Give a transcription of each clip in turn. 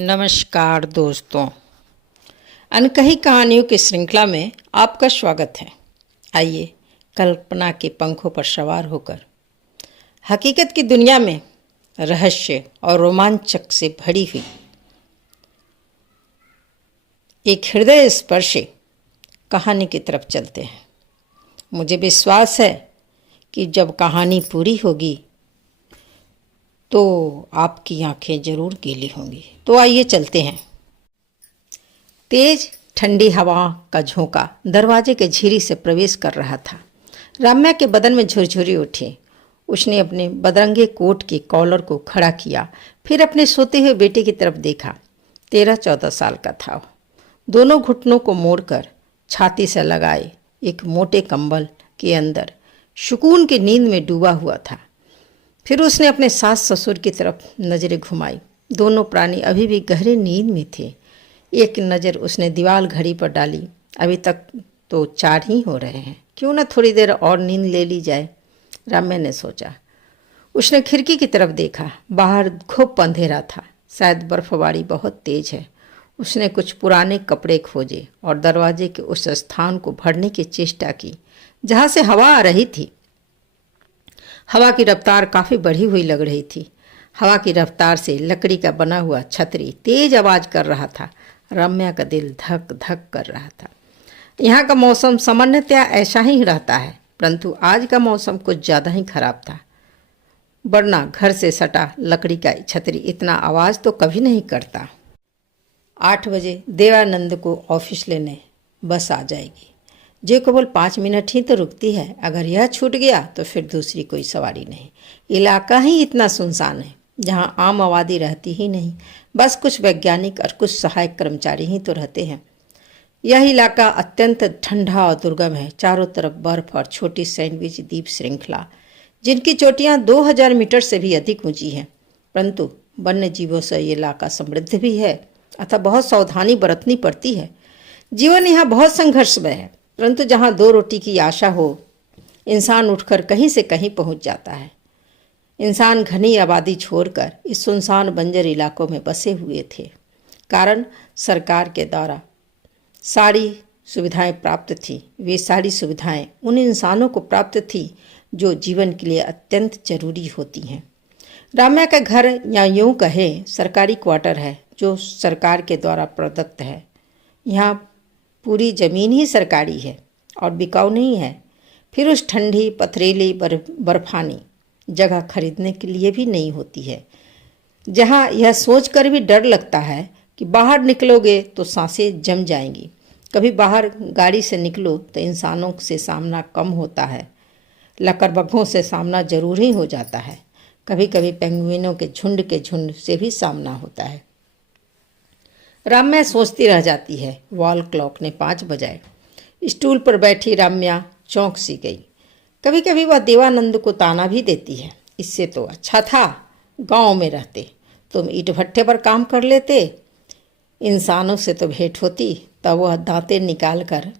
नमस्कार दोस्तों, अनकही कहानियों की श्रृंखला में आपका स्वागत है। आइए कल्पना के पंखों पर सवार होकर हकीकत की दुनिया में रहस्य और रोमांचक से भरी हुई एक हृदय स्पर्शी कहानी की तरफ चलते हैं। मुझे विश्वास है कि जब कहानी पूरी होगी तो आपकी आंखें जरूर गीली होंगी। तो आइए चलते हैं। तेज ठंडी हवा का झोंका दरवाजे के झिरी से प्रवेश कर रहा था। रम्या के बदन में झुरझुरी उठी। उसने अपने बदरंगे कोट के कॉलर को खड़ा किया, फिर अपने सोते हुए बेटे की तरफ देखा। 13-14 साल का था वो। दोनों घुटनों को मोड़कर छाती से लगाए एक मोटे कंबल के अंदर सुकून की नींद में डूबा हुआ था। फिर उसने अपने सास ससुर की तरफ नजरें घुमाई। दोनों प्राणी अभी भी गहरे नींद में थे। एक नज़र उसने दीवार घड़ी पर डाली। अभी तक तो 4 ही हो रहे हैं, क्यों न थोड़ी देर और नींद ले ली जाए, रम्या ने सोचा। उसने खिड़की की तरफ देखा। बाहर खूब अंधेरा था, शायद बर्फबारी बहुत तेज है। उसने कुछ पुराने कपड़े खोजे और दरवाजे के उस स्थान को भरने की चेष्टा की जहाँ से हवा आ रही थी। हवा की रफ्तार काफ़ी बढ़ी हुई लग रही थी। हवा की रफ्तार से लकड़ी का बना हुआ छतरी तेज आवाज़ कर रहा था। रम्या का दिल धक धक कर रहा था। यहाँ का मौसम सामान्यतया ऐसा ही रहता है, परंतु आज का मौसम कुछ ज़्यादा ही खराब था, वरना घर से सटा लकड़ी का छतरी इतना आवाज़ तो कभी नहीं करता। 8 बजे देवानंद को ऑफिस लेने बस आ जाएगी। जो केवल 5 मिनट ही तो रुकती है। अगर यह छूट गया तो फिर दूसरी कोई सवारी नहीं। इलाका ही इतना सुनसान है, जहाँ आम आबादी रहती ही नहीं, बस कुछ वैज्ञानिक और कुछ सहायक कर्मचारी ही तो रहते हैं। यह इलाका अत्यंत ठंडा और दुर्गम है। चारों तरफ बर्फ और छोटी सैंडविच द्वीप श्रृंखला, जिनकी चोटियाँ 2000 मीटर से भी अधिक ऊंची हैं। परंतु वन्य जीवों से ये इलाका समृद्ध भी है, अतः बहुत सावधानी बरतनी पड़ती है। जीवन यहाँ बहुत संघर्षमय है, परंतु जहाँ 2 रोटी की आशा हो, इंसान उठकर कहीं से कहीं पहुँच जाता है। इंसान घनी आबादी छोड़कर इस सुनसान बंजर इलाकों में बसे हुए थे, कारण सरकार के द्वारा सारी सुविधाएं प्राप्त थी। वे सारी सुविधाएं उन इंसानों को प्राप्त थी जो जीवन के लिए अत्यंत जरूरी होती हैं। रम्या का घर, या यूँ कहें सरकारी क्वार्टर है, जो सरकार के द्वारा प्रदत्त है। यहाँ पूरी ज़मीन ही सरकारी है और बिकाऊ नहीं है। फिर उस ठंडी पथरीली बर्फानी जगह खरीदने के लिए भी नहीं होती है, जहाँ यह सोचकर भी डर लगता है कि बाहर निकलोगे तो सांसें जम जाएंगी। कभी बाहर गाड़ी से निकलो तो इंसानों से सामना कम होता है, लकड़बग्घों से सामना जरूर ही हो जाता है। कभी कभी पेंगुइनों के झुंड से भी सामना होता है। रम्या सोचती रह जाती है। वॉल क्लॉक ने 5 बजाए। स्टूल पर बैठी रम्या चौंक सी गई। कभी कभी वह देवानंद को ताना भी देती है, इससे तो अच्छा था गांव में रहते, तुम ईंट भट्टे पर काम कर लेते, इंसानों से तो भेंट होती। तब वह दांतें निकाल कर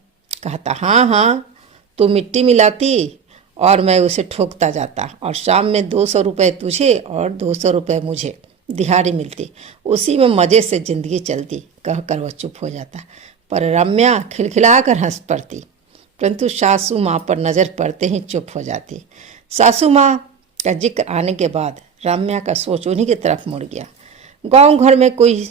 कहता, हाँ हाँ, तू मिट्टी मिलाती और मैं उसे ठोकता जाता, और शाम में 200 रुपये तुझे और 200 रुपये मुझे दिहाड़ी मिलती। उसी में मज़े से ज़िंदगी चलती, कहकर वह चुप हो जाता। पर रम्या खिलखिला कर हंस पड़ती, परंतु सासू माँ पर नज़र पड़ते ही चुप हो जाती। सासू माँ का जिक्र आने के बाद रम्या का सोच उन्हीं की तरफ मुड़ गया। गांव घर में कोई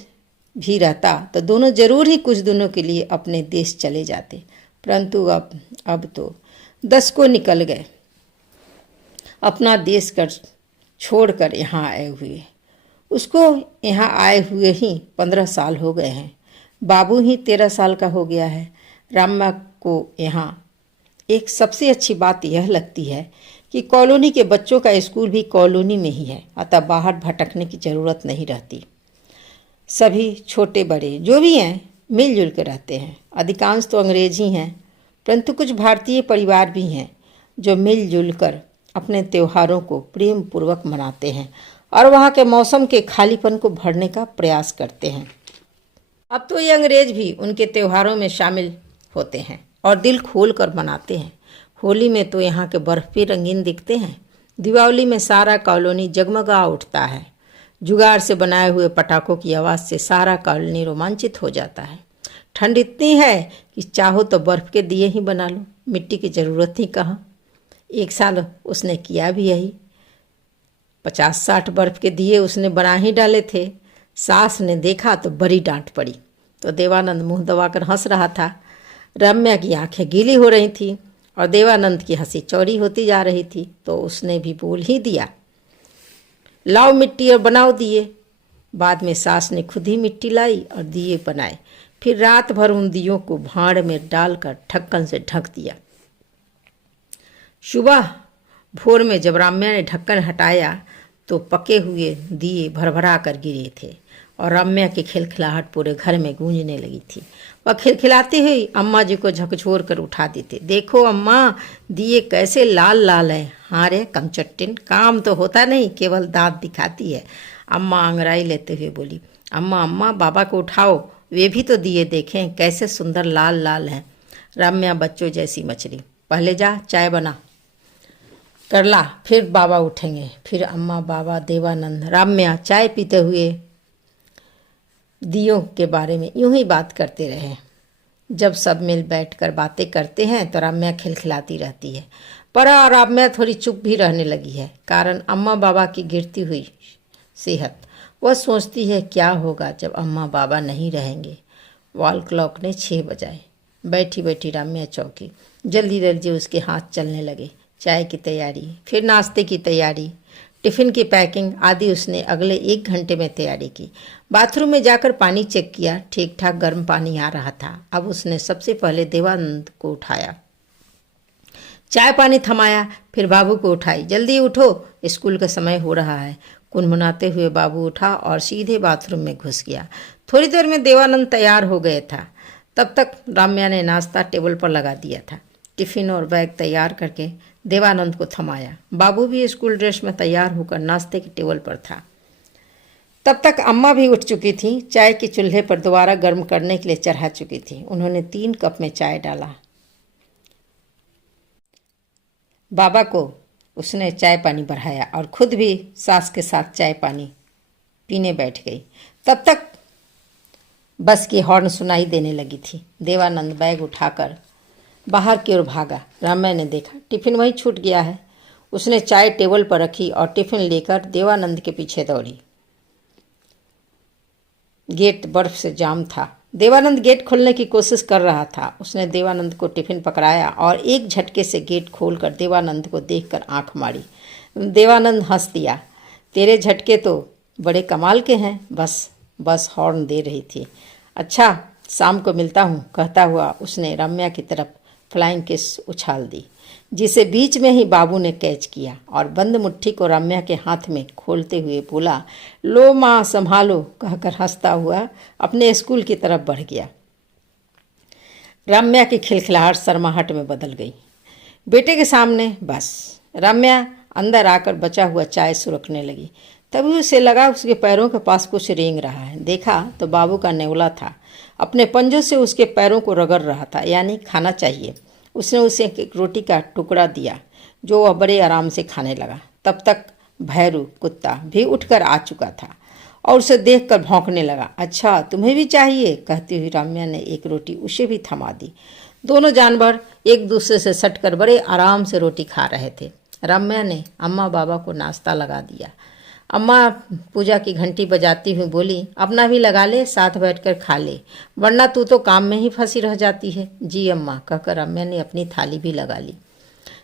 भी रहता तो दोनों जरूर ही कुछ दिनों के लिए अपने देश चले जाते, परंतु अब तो 10 को निकल गए, अपना देश कर छोड़कर यहाँ आए हुए। उसको यहाँ आए हुए ही 15 साल हो गए हैं। बाबू ही 13 साल का हो गया है। रम्या को यहाँ एक सबसे अच्छी बात यह लगती है कि कॉलोनी के बच्चों का स्कूल भी कॉलोनी में ही है, अतः बाहर भटकने की ज़रूरत नहीं रहती। सभी छोटे बड़े जो भी हैं मिलजुल कर रहते हैं। अधिकांश तो अंग्रेज ही हैं, परंतु कुछ भारतीय परिवार भी हैं जो मिलजुल कर अपने त्योहारों को प्रेम पूर्वक मनाते हैं और वहाँ के मौसम के खालीपन को भरने का प्रयास करते हैं। अब तो ये अंग्रेज भी उनके त्योहारों में शामिल होते हैं और दिल खोल कर मनाते हैं। होली में तो यहाँ के बर्फ़ भी रंगीन दिखते हैं। दीपावली में सारा कॉलोनी जगमगा उठता है। जुगाड़ से बनाए हुए पटाखों की आवाज़ से सारा कॉलोनी रोमांचित हो जाता है। ठंड इतनी है कि चाहो तो बर्फ़ के दिए ही बना लो, मिट्टी की ज़रूरत ही कहाँ। एक साल उसने किया भी यही। 50-60 बर्फ़ के दिए उसने बना ही डाले थे। सास ने देखा तो बड़ी डांट पड़ी। तो देवानंद मुंह दबाकर हंस रहा था। रम्या की आंखें गीली हो रही थीं और देवानंद की हंसी चौड़ी होती जा रही थी। तो उसने भी बोल ही दिया, लाओ मिट्टी और बनाओ दिए। बाद में सास ने खुद ही मिट्टी लाई और दिए बनाए। फिर रात भर उन दियों को भांड़ में डालकर ढक्कन से ढक दिया। सुबह भोर में जब रम्या ने ढक्कन हटाया तो पके हुए दिए भरभरा कर गिरे थे और रम्या की खिलखिलाहट पूरे घर में गूंजने लगी थी। वह खिलखिलाती हुई अम्मा जी को झकझोर कर उठाती थी। देखो अम्मा, दिए कैसे लाल लाल है। हाँ रे कमचट्टिन, काम तो होता नहीं, केवल दांत दिखाती है। अम्मा अंगड़ाई लेते हुए बोली, अम्मा अम्मा बाबा को उठाओ, वे भी तो दिए देखें कैसे सुंदर लाल लाल हैं। रम्या बच्चों जैसी मछली, पहले जा चाय बना कर ला, फिर बाबा उठेंगे। फिर अम्मा, बाबा, देवानंद, रम्या चाय पीते हुए दियों के बारे में यूं ही बात करते रहे। जब सब मिल बैठकर बातें करते हैं तो रम्या खिलखिलाती रहती है, पर रम्या थोड़ी चुप भी रहने लगी है। कारण अम्मा बाबा की गिरती हुई सेहत। वह सोचती है क्या होगा जब अम्मा बाबा नहीं रहेंगे। वॉल क्लॉक ने 6 बजाए। बैठी बैठी रम्या चौंकी। जल्दी जल्दी उसके हाथ चलने लगे। चाय की तैयारी, फिर नाश्ते की तैयारी, टिफ़िन की पैकिंग आदि उसने अगले 1 घंटे में तैयारी की। बाथरूम में जाकर पानी चेक किया, ठीक ठाक गर्म पानी आ रहा था। अब उसने सबसे पहले देवानंद को उठाया, चाय पानी थमाया, फिर बाबू को उठाई। जल्दी उठो, स्कूल का समय हो रहा है। कुनमुनाते हुए बाबू उठा और सीधे बाथरूम में घुस गया। थोड़ी देर में देवानंद तैयार हो गया था। तब तक रम्या ने नाश्ता टेबल पर लगा दिया था। टिफ़िन और बैग तैयार करके देवानंद को थमाया। बाबू भी स्कूल ड्रेस में तैयार होकर नाश्ते की टेबल पर था। तब तक अम्मा भी उठ चुकी थी। चाय के चूल्हे पर दोबारा गर्म करने के लिए चढ़ा चुकी थी। उन्होंने 3 कप में चाय डाला। बाबा को उसने चाय पानी बढ़ाया और खुद भी सास के साथ चाय पानी पीने बैठ गई। तब तक बस की हॉर्न सुनाई देने लगी थी। देवानंद बैग उठाकर बाहर की ओर भागा। रम्या ने देखा टिफ़िन वहीं छूट गया है। उसने चाय टेबल पर रखी और टिफ़िन लेकर देवानंद के पीछे दौड़ी। गेट बर्फ से जाम था। देवानंद गेट खोलने की कोशिश कर रहा था। उसने देवानंद को टिफ़िन पकड़ाया और एक झटके से गेट खोलकर देवानंद को देखकर आंख मारी। देवानंद हंस दिया, तेरे झटके तो बड़े कमाल के हैं। बस हॉर्न दे रही थी। अच्छा, शाम को मिलता हूँ, कहता हुआ उसने रम्या की तरफ फ्लाइंग किस उछाल दी, जिसे बीच में ही बाबू ने कैच किया और बंद मुट्ठी को रम्या के हाथ में खोलते हुए बोला, लो माँ संभालो, कहकर हंसता हुआ अपने स्कूल की तरफ बढ़ गया। रम्या की खिलखिलाहट शर्माहट में बदल गई। बेटे के सामने बस। रम्या अंदर आकर बचा हुआ चाय सुरखने लगी। तभी उसे लगा उसके पैरों के पास कुछ रेंग रहा है। देखा तो बाबू का नेवला था। अपने पंजों से उसके पैरों को रगड़ रहा था, यानी खाना चाहिए। उसने उसे एक रोटी का टुकड़ा दिया जो वह बड़े आराम से खाने लगा। तब तक भैरू कुत्ता भी उठकर आ चुका था और उसे देखकर भौंकने लगा। अच्छा, तुम्हें भी चाहिए, कहती हुई रम्या ने एक रोटी उसे भी थमा दी। दोनों जानवर एक दूसरे से सटकर बड़े आराम से रोटी खा रहे थे। रम्या ने अम्मा बाबा को नाश्ता लगा दिया। अम्मा पूजा की घंटी बजाती हुई बोली, अपना भी लगा ले, साथ बैठकर खा ले, वरना तू तो काम में ही फंसी रह जाती है। जी अम्मा, कहकर रम्या ने अपनी थाली भी लगा ली।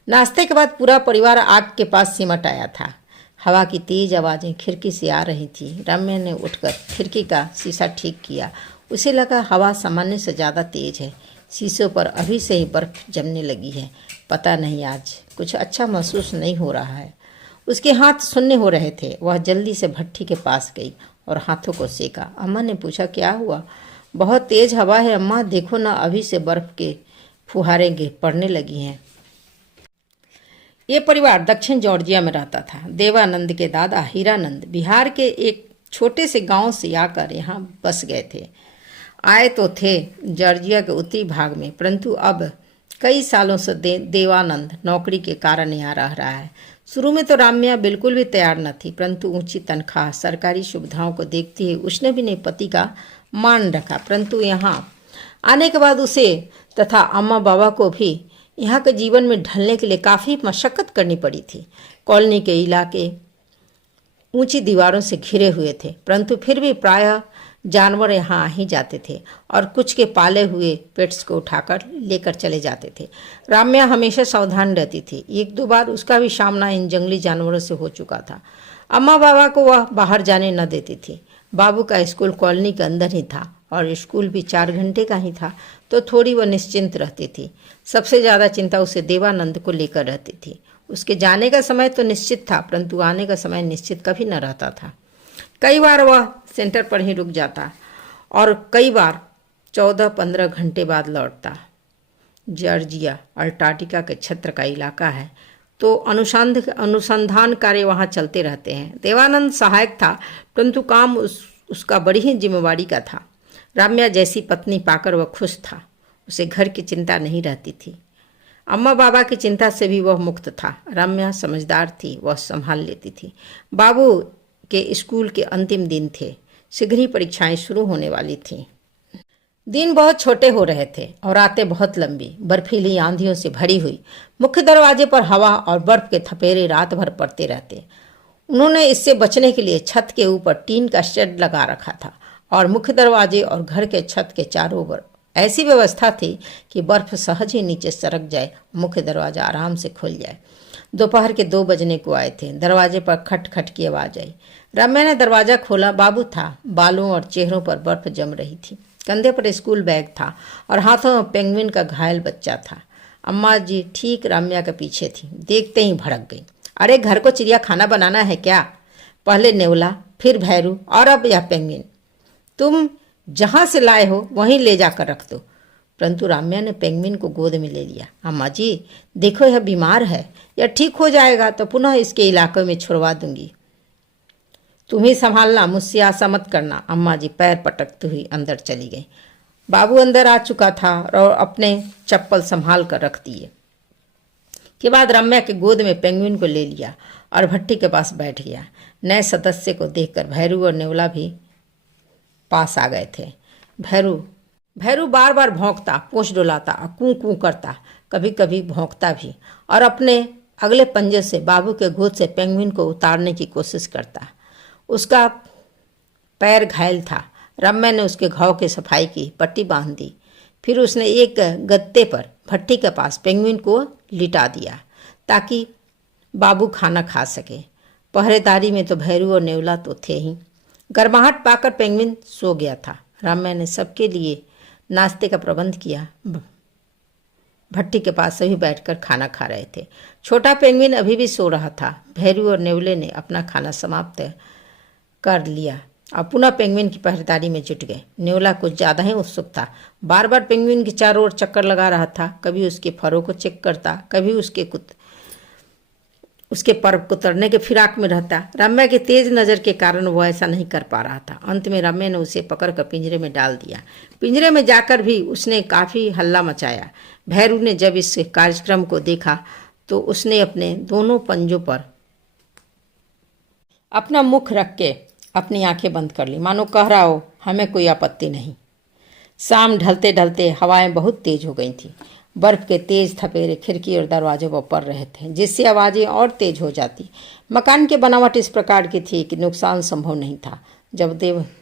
नाश्ते के बाद पूरा परिवार आग के पास सिमट आया था। हवा की तेज आवाज़ें खिड़की से आ रही थी। रम्या ने उठकर खिड़की का शीशा ठीक किया। उसे लगा हवा सामान्य से ज़्यादा तेज है। शीशों पर अभी से ही बर्फ़ जमने लगी है। पता नहीं, आज कुछ अच्छा महसूस नहीं हो रहा है। उसके हाथ सुन्ने हो रहे थे। वह जल्दी से भट्ठी के पास गई और हाथों को सेका। अम्मा ने पूछा, क्या हुआ? बहुत तेज़ हवा है अम्मा, देखो ना, अभी से बर्फ़ के फुहारें पड़ने लगी हैं। ये परिवार दक्षिण जॉर्जिया में रहता था। देवानंद के दादा हीरानंद बिहार के एक छोटे से गांव से आकर यहाँ बस गए थे। आए तो थे जॉर्जिया के उत्तरी भाग में, परंतु अब कई सालों से देवानंद नौकरी के कारण यहाँ रह रहा है। शुरू में तो राम्या बिल्कुल भी तैयार न थी, परंतु ऊंची तनख्वाह, सरकारी सुविधाओं को देखते हुए उसने भी अपने पति का मान रखा। परंतु यहाँ आने के बाद उसे तथा अम्मा बाबा को भी यहाँ के जीवन में ढलने के लिए काफ़ी मशक्क़त करनी पड़ी थी। कॉलोनी के इलाके ऊंची दीवारों से घिरे हुए थे, परंतु फिर भी प्रायः जानवर यहाँ आ ही जाते थे और कुछ के पाले हुए पेट्स को उठाकर लेकर चले जाते थे। राम्या हमेशा सावधान रहती थी। एक दो बार उसका भी सामना इन जंगली जानवरों से हो चुका था। अम्मा बाबा को वह बाहर जाने न देती थी। बाबू का स्कूल कॉलोनी के अंदर ही था और स्कूल भी 4 घंटे का ही था, तो थोड़ी वह निश्चिंत रहती थी। सबसे ज़्यादा चिंता उसे देवानंद को लेकर रहती थी। उसके जाने का समय तो निश्चित था, परंतु आने का समय निश्चित कभी न रहता था। कई बार वह सेंटर पर ही रुक जाता और कई बार 14-15 घंटे बाद लौटता। जॉर्जिया अंटार्कटिका के क्षेत्र का इलाका है, तो अनुसंधान कार्य वहाँ चलते रहते हैं। देवानंद सहायक था, परंतु काम उसका बड़ी ही जिम्मेवारी का था। राम्या जैसी पत्नी पाकर वह खुश था। उसे घर की चिंता नहीं रहती थी। अम्मा बाबा की चिंता से भी वह मुक्त था। राम्या समझदार थी, वह संभाल लेती थी। बाबू के स्कूल के अंतिम दिन थे। शीघ्र ही परीक्षाएं शुरू होने वाली थीं। दिन बहुत छोटे हो रहे थे और रातें बहुत लंबी, बर्फीली आंधियों से भरी हुई। मुख्य दरवाजे पर हवा और बर्फ के थपेरे रात भर पड़ते रहते। उन्होंने इससे बचने के लिए छत के ऊपर टीन का शेड लगा रखा था और मुख्य दरवाजे और घर के छत के चारों ओर ऐसी व्यवस्था थी कि बर्फ सहज ही नीचे सरक जाए, मुख्य दरवाजा आराम से खुल जाए। दोपहर के 2 बजने को आए थे। दरवाजे पर खट खट की आवाज आई। रम्या ने दरवाजा खोला। बाबू था। बालों और चेहरों पर बर्फ जम रही थी। कंधे पर स्कूल बैग था और हाथों में पेंगुइन का घायल बच्चा था। अम्मा जी ठीक रम्या के पीछे थी। देखते ही भड़क गई। अरे घर को चिड़िया खाना बनाना है क्या? पहले नेवला, फिर भैरू और अब यह पेंगुइन। तुम जहाँ से लाए हो वहीं ले जाकर रख दो। परंतु राम्या ने पेंगुइन को गोद में ले लिया। अम्मा जी देखो, यह बीमार है, यह ठीक हो जाएगा तो पुनः इसके इलाके में छुड़वा दूंगी। तुम ही संभालना, मुझसे आशा मत करना। अम्मा जी पैर पटकती हुई अंदर चली गई। बाबू अंदर आ चुका था और अपने चप्पल संभाल कर रख दिए। के बाद रम्या के गोद में पेंगुइन को ले लिया और भट्टी के पास बैठ गया। नए सदस्य को देखकर भैरू और नेवला भी पास आ गए थे। भैरू बार बार भौंकता, पूंछ डुलाता और कूं कूं करता, कभी कभी भौंकता भी और अपने अगले पंजे से बाबू के गोद से पेंगुइन को उतारने की कोशिश करता। उसका पैर घायल था। रम्या ने उसके घाव की सफाई की, पट्टी बांध दी। फिर उसने एक गत्ते पर भट्टी के पास पेंगुइन को लिटा दिया ताकि बाबू खाना खा सके। पहरेदारी में तो भैरू और नेवला तो थे ही। गर्माहट पाकर पेंगुइन सो गया था। रम्या ने सबके लिए नाश्ते का प्रबंध किया। भट्टी के पास सभी बैठकर खाना खा रहे थे। छोटा पेंगुइन अभी भी सो रहा था। भैरू और नेवले ने अपना खाना समाप्त कर लिया और पुनः पेंगुइन की पहरेदारी में जुट गए। नेवला कुछ ज़्यादा ही उत्सुक था। बार बार पेंगुइन के चारों ओर चक्कर लगा रहा था। कभी उसके फरों को चेक करता, कभी उसके पर कुतरने के फिराक में रहता। रम्या की तेज नज़र के कारण वो ऐसा नहीं कर पा रहा था। अंत में रम्या ने उसे पकड़कर पिंजरे में डाल दिया। पिंजरे में जाकर भी उसने काफ़ी हल्ला मचाया। भैरू ने जब इस कार्यक्रम को देखा तो उसने अपने दोनों पंजों पर अपना मुख रख के अपनी आंखें बंद कर ली, मानो कह रहा हो हमें कोई आपत्ति नहीं। शाम ढलते ढलते हवाएं बहुत तेज हो गई थीं। बर्फ के तेज थपेरे खिड़की और दरवाजे पर पड़ रहे थे, जिससे आवाज़ें और तेज हो जाती। मकान की बनावट इस प्रकार की थी कि नुकसान संभव नहीं था। जब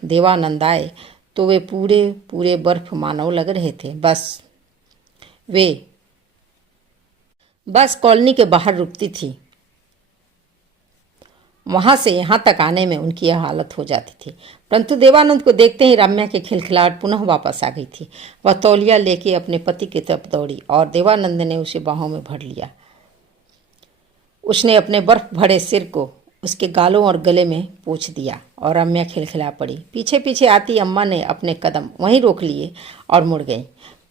देवानंद आए तो वे पूरे बर्फ मानव लग रहे थे। बस कॉलोनी के बाहर रुकती थी। वहां से यहाँ तक आने में उनकी यह हालत हो जाती थी। परंतु देवानंद को देखते ही रम्या की खिलखिलाहट पुनः वापस आ गई थी। वह तौलिया लेके अपने पति की तरफ दौड़ी और देवानंद ने उसे बाहों में भर लिया। उसने अपने बर्फ भरे सिर को उसके गालों और गले में पोंछ दिया और रम्या खिलखिला पड़ी। पीछे पीछे आती अम्मा ने अपने कदम वहीं रोक लिए और मुड़ गई।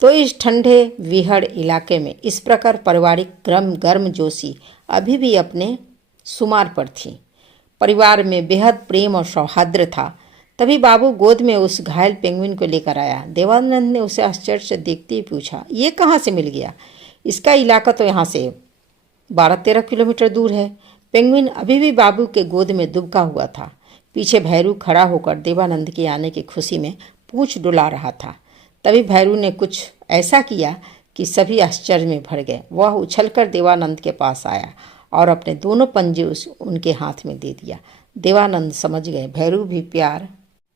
तो इस ठंडे विहड़ इलाके में इस प्रकार पारिवारिक गर्मजोशी अभी भी अपने शुमार पर थी। परिवार में बेहद प्रेम और सौहार्द था। तभी बाबू गोद में उस घायल पेंगुइन को लेकर आया। देवानंद ने उसे आश्चर्य से देखते ही पूछा, ये कहाँ से मिल गया? इसका इलाका तो यहाँ से 12-13 किलोमीटर दूर है। पेंगुइन अभी भी बाबू के गोद में दुबका हुआ था। पीछे भैरू खड़ा होकर देवानंद के आने की खुशी में पूंछ डुला रहा था। तभी भैरू ने कुछ ऐसा किया कि सभी आश्चर्य में भर गए। वह उछलकर देवानंद के पास आया और अपने दोनों पंजे उनके हाथ में दे दिया। देवानंद समझ गए भैरू भी प्यार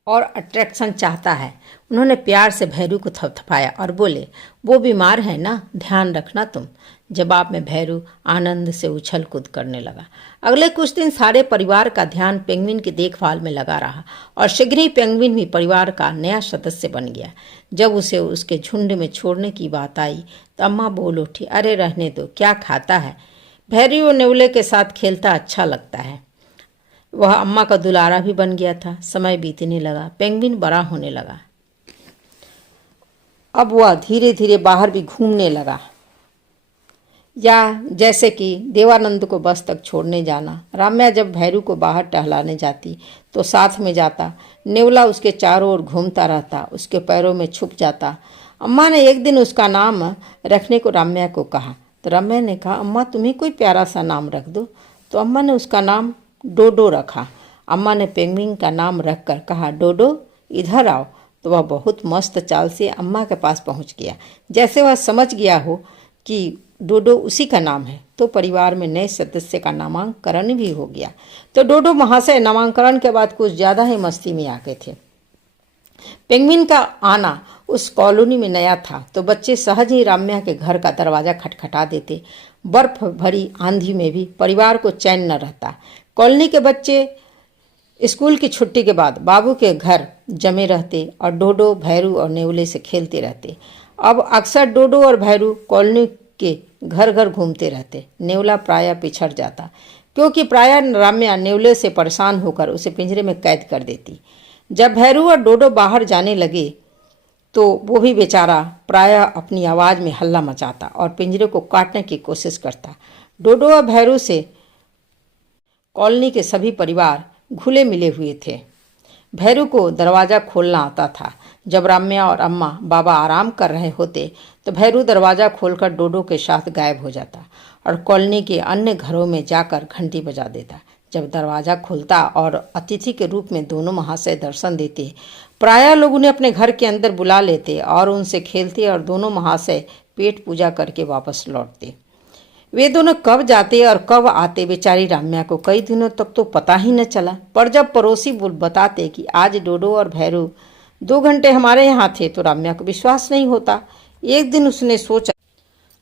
और अट्रैक्शन चाहता है। उन्होंने प्यार से भैरू को थपथपाया और बोले, वो बीमार है ना, ध्यान रखना तुम। जवाब में भैरू आनंद से उछल कूद करने लगा। अगले कुछ दिन सारे परिवार का ध्यान पेंगुइन की देखभाल में लगा रहा और शीघ्र ही पेंगुइन भी परिवार का नया सदस्य बन गया। जब उसे उसके झुंड में छोड़ने की बात आई तो अम्मा बोल उठी, अरे रहने दो, क्या खाता है, भैरू और नेवले के साथ खेलता अच्छा लगता है। वह अम्मा का दुलारा भी बन गया था। समय बीतने लगा, पेंगुइन बड़ा होने लगा। अब वह धीरे धीरे बाहर भी घूमने लगा, या जैसे कि देवानंद को बस तक छोड़ने जाना। राम्या जब भैरू को बाहर टहलाने जाती तो साथ में जाता। नेवला उसके चारों ओर घूमता रहता, उसके पैरों में छुप जाता। अम्मा ने एक दिन उसका नाम रखने को राम्या को कहा तो राम्या ने कहा, अम्मा तुम्हें कोई प्यारा सा नाम रख दो। तो अम्मा ने उसका नाम डोडो रखा। अम्मा ने पेंगुइन का नाम रखकर कहा, डोडो इधर आओ। तो वह बहुत मस्त चाल से अम्मा के पास पहुंच गया। जैसे वह समझ गया हो कि डोडो उसी का नाम है, तो परिवार में नए सदस्य का नामांकन भी हो गया। तो डोडो महाशय नामांकन के बाद कुछ ज़्यादा ही मस्ती में आ गए थे। पेंगुइन का आना उस कॉलोनी में नया था तो बच्चे सहज ही राम्या के घर का दरवाज़ा खटखटा देते। बर्फ भरी आंधी में भी परिवार को चैन न रहता। कॉलोनी के बच्चे स्कूल की छुट्टी के बाद बाबू के घर जमे रहते और डोडो, भैरू और नेवले से खेलते रहते। अब अक्सर डोडो और भैरू कॉलोनी के घर घर घूमते रहते। नेवला प्रायः पिछड़ जाता क्योंकि प्रायः राम्या नेवले से परेशान होकर उसे पिंजरे में कैद कर देती। जब भैरू और डोडो बाहर जाने लगे तो वो भी बेचारा प्रायः अपनी आवाज़ में हल्ला मचाता और पिंजरे को काटने की कोशिश करता। डोडो और भैरू से कॉलोनी के सभी परिवार घुले मिले हुए थे। भैरू को दरवाज़ा खोलना आता था। जब राम्या और अम्मा बाबा आराम कर रहे होते तो भैरू दरवाज़ा खोलकर डोडो के साथ गायब हो जाता और कॉलोनी के अन्य घरों में जाकर घंटी बजा देता। जब दरवाज़ा खुलता और अतिथि के रूप में दोनों महाशय दर्शन देते, प्रायः लोग उन्हें अपने घर के अंदर बुला लेते और उनसे खेलते और दोनों महाशय पेट पूजा करके वापस लौटते। वे दोनों कब जाते और कब आते बेचारी राम्या को कई दिनों तक तो पता ही न चला। पर जब पड़ोसी बताते कि आज डोडो और भैरू 2 घंटे हमारे यहाँ थे तो राम्या को विश्वास नहीं होता। एक दिन उसने सोचा,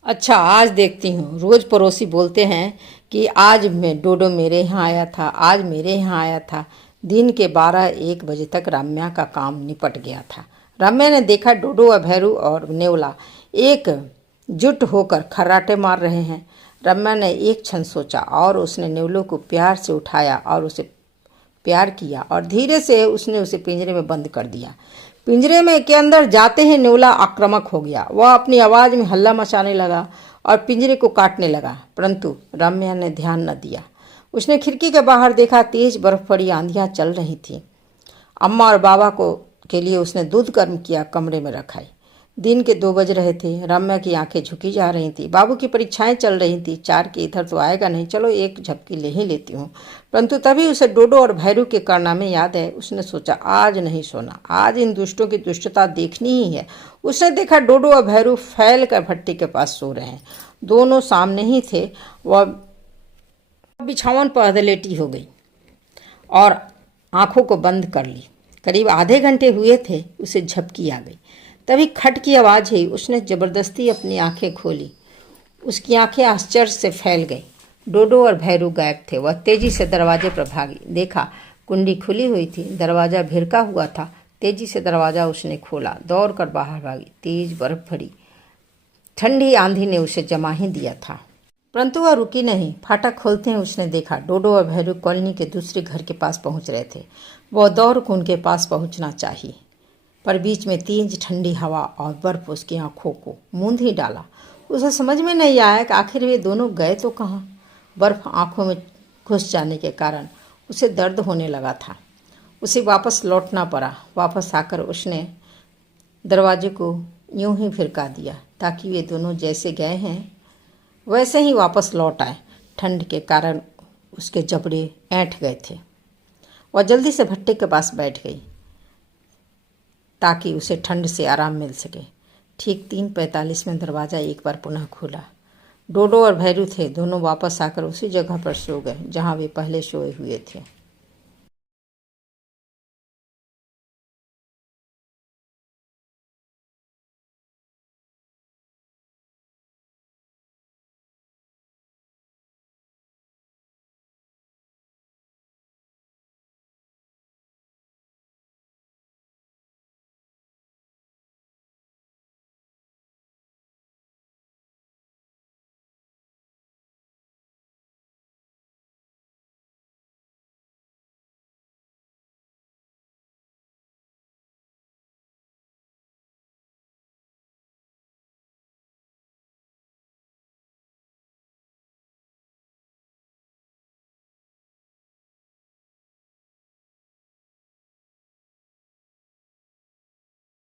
अच्छा आज देखती हूँ, रोज़ पड़ोसी बोलते हैं कि आज मैं डोडो मेरे यहाँ आया था, आज मेरे यहाँ आया था। दिन के 12-1 बजे तक राम्या का काम निपट गया था। राम्या ने देखा डोडो और भैरू और नेवला एक जुट होकर खर्राटे मार रहे हैं। राम्या ने एक क्षण सोचा और उसने नेवले को प्यार से उठाया और उसे प्यार किया और धीरे से उसने उसे पिंजरे में बंद कर दिया। पिंजरे में के अंदर जाते ही नेवला आक्रामक हो गया। वह अपनी आवाज़ में हल्ला मचाने लगा और पिंजरे को काटने लगा, परंतु राम्या ने ध्यान न दिया। उसने खिड़की के बाहर देखा, तेज बर्फ पड़ी आंधियाँ चल रही थी। अम्मा और बाबा को के लिए उसने दूध गर्म किया, कमरे में रखाई। दिन के 2 बज रहे थे। राम्या की आंखें झुकी जा रही थी। बाबू की परीक्षाएं चल रही थी। 4 के इधर तो आएगा नहीं, चलो एक झपकी ले ही लेती हूँ। परंतु तभी उसे डोडो और भैरू के कारनामे याद है। उसने सोचा आज नहीं सोना, आज इन दुष्टों की दुष्टता देखनी ही है। उसने देखा डोडो और भैरू फैल कर भट्टी के पास सो रहे हैं। दोनों सामने ही थे। वह बिछावन पर अधलेटी हो गई और आंखों को बंद कर ली। करीब आधे घंटे हुए थे, उसे झपकी आ गई। तभी खट की आवाज़ हुई। उसने ज़बरदस्ती अपनी आंखें खोली। उसकी आंखें आश्चर्य से फैल गईं। डोडो और भैरू गायब थे। वह तेजी से दरवाजे पर भागी। देखा कुंडी खुली हुई थी, दरवाज़ा भिरका हुआ था। तेजी से दरवाज़ा उसने खोला, दौड़कर बाहर भागी। तेज बर्फ भरी ठंडी आंधी ने उसे जमा ही दिया था, परंतु वह रुकी नहीं। फाटक खोलते ही उसने देखा डोडो और भैरू कॉलोनी के दूसरे घर के पास पहुंच रहे थे। वह दौड़ कर उनके पास पहुंचना चाहिए, पर बीच में तेज ठंडी हवा और बर्फ उसकी आंखों को मूंद ही डाला। उसे समझ में नहीं आया कि आखिर वे दोनों गए तो कहाँ। बर्फ आंखों में घुस जाने के कारण उसे दर्द होने लगा था। उसे वापस लौटना पड़ा। वापस आकर उसने दरवाजे को यूं ही फिरका दिया ताकि वे दोनों जैसे गए हैं वैसे ही वापस लौट आए। ठंड के कारण उसके जबड़े ऐंठ गए थे। वह जल्दी से भट्टे के पास बैठ गई ताकि उसे ठंड से आराम मिल सके। ठीक 3:45 में दरवाज़ा एक बार पुनः खुला। डोडो और भैरू थे। दोनों वापस आकर उसी जगह पर सो गए जहाँ वे पहले सोए हुए थे।